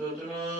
Sudra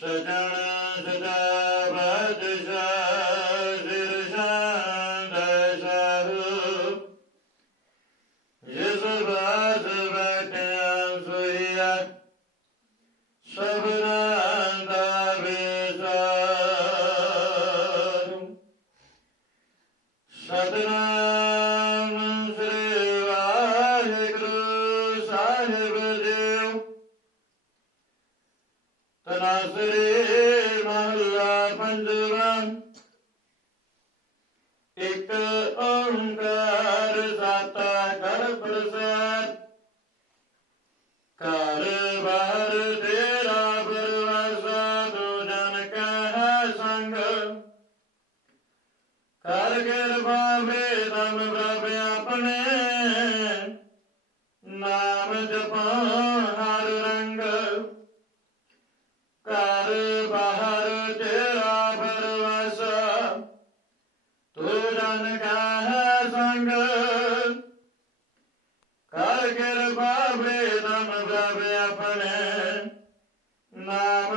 Shadar mândurăm. Ită încă râzata care brăzat, care var de la brăzat, o jancă hazangă, care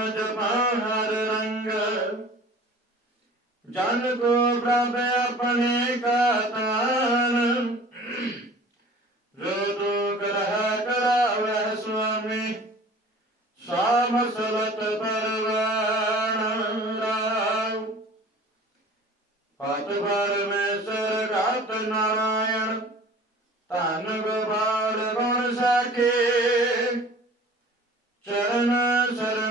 नाम हर रंग जन को प्रभ अपने का स्वामी स्वाम सरत परवाण नारायण, तन गोपाल गुण सके। चरण शरण